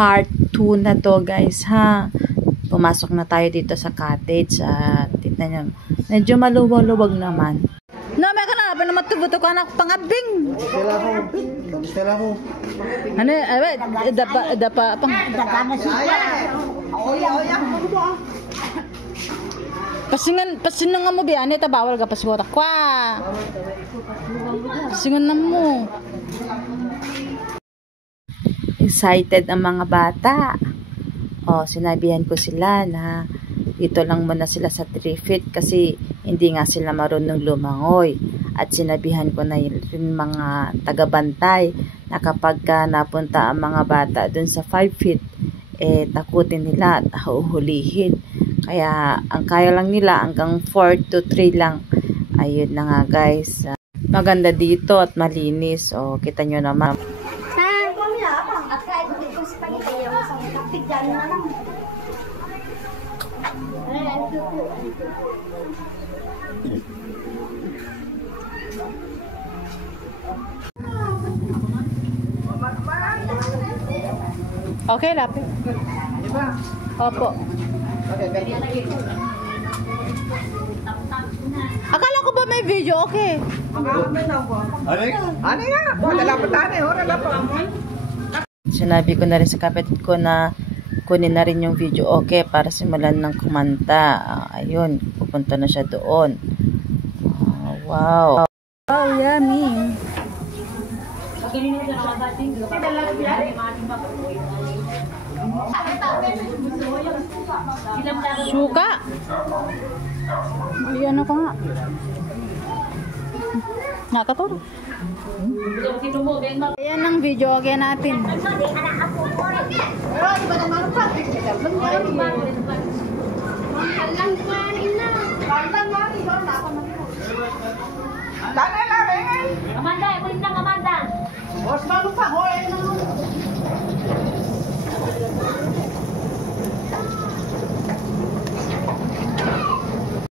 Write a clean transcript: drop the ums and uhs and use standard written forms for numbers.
part 2 na to guys ha. Pumasok na tayo dito sa cottage at tignan nyo, medyo maluwag-luwag naman. May ka na, naman tubuto ka na pangabing. Stella ko. Ano, dapa, pang. Pasingan nga mo biyan, ito bawal ka pasigota kwa. Pasingan na mo. Excited ang mga bata. Sinabihan ko sila na dito lang muna sila sa 3 feet kasi hindi nga sila marunong lumangoy. At sinabihan ko na rin mga tagabantay na kapag napunta ang mga bata dun sa 5 feet, takutin nila at huhulihin. Kaya ang kaya lang nila hanggang 4 to 3 lang. Ayun na nga guys. Maganda dito at malinis. Kita nyo naman. Okay, lapit. Opo. Akala ko ba may video? Okay. Sinabi ko na rin sa kapatid ko na kunin na rin yung video okay para simulan ng kumanta. Ayun, pupunta na siya doon. Wow. Wow, yummy. Suka. Ayan ako nga. Nakaturo. Ayan ang video okay natin. Amanda, Amanda. Bos baru Pak.